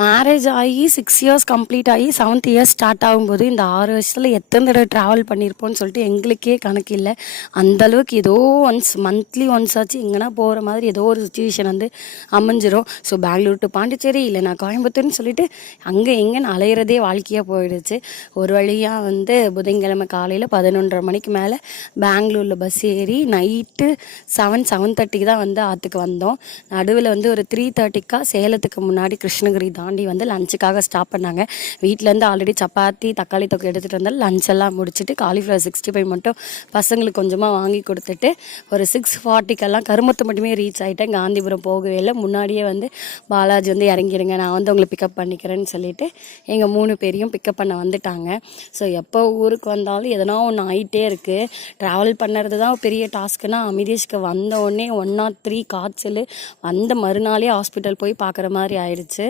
Marriage ஆகி 6 years complete ஆகி 7th years start ஆகும்போது இந்த 6 வருஷத்தில் எத்தனை தடவை ட்ராவல் பண்ணியிருப்போம்னு சொல்லிட்டு எங்களுக்கே கணக்கு இல்லை. அந்தளவுக்கு ஏதோ ஒன்ஸ் மந்த்லி ஒன்ஸ் ஆச்சு எங்கன்னா போகிற மாதிரி ஏதோ ஒரு சுச்சுவேஷன் வந்து அமைஞ்சிரும். ஸோ பெங்களூர் டு பாண்டிச்சேரி இல்லை நான் கோயம்புத்தூர்னு சொல்லிட்டு அங்கே எங்கேன்னு அலையிறதே வாழ்க்கையாக போயிடுச்சு. ஒரு வழியாக வந்து புதன்கிழமை காலையில் 11:30 மணிக்கு மேலே பெங்களூரில் பஸ் ஏறி நைட்டு 7:30க்கு தான் வந்து ஆற்றுக்கு வந்தோம். நடுவில் வந்து ஒரு 3:30க்கா சேலத்துக்கு முன்னாடி கிருஷ்ணகிரி தாண்டி வந்து லஞ்சுக்காக ஸ்டாப் பண்ணாங்க. வீட்டிலேருந்து ஆல்ரெடி சப்பாத்தி தக்காளி தொக்கு எடுத்துகிட்டு வந்தாலும் லஞ்ச் எல்லாம் முடிச்சுட்டு காலிஃப்ளவர் 65 மட்டும் பசங்களுக்கு கொஞ்சமாக வாங்கி கொடுத்துட்டு ஒரு 6:40க்கெல்லாம் கருமத்தை மட்டுமே ரீச் ஆகிட்டேன். காந்திபுரம் போகவே இல்லை. முன்னாடியே வந்து பாலாஜி வந்து இறங்கிடுங்க, நான் வந்து உங்களை பிக்கப் பண்ணிக்கிறேன்னு சொல்லிட்டு எங்கள் 3 பேரையும் பிக்கப் பண்ண வந்துட்டாங்க. ஸோ எப்போ ஊருக்கு வந்தாலும் எதனா ஒன்று ஆகிட்டே இருக்குது. ட்ராவல் பண்ணுறது தான் பெரிய டாஸ்க்குன்னா அமிதேஷ்க்கு வந்த உடனே 103 காய்ச்சல், வந்த மறுநாளே ஹாஸ்பிட்டல் போய் பார்க்குற மாதிரி ஆயிடுச்சு.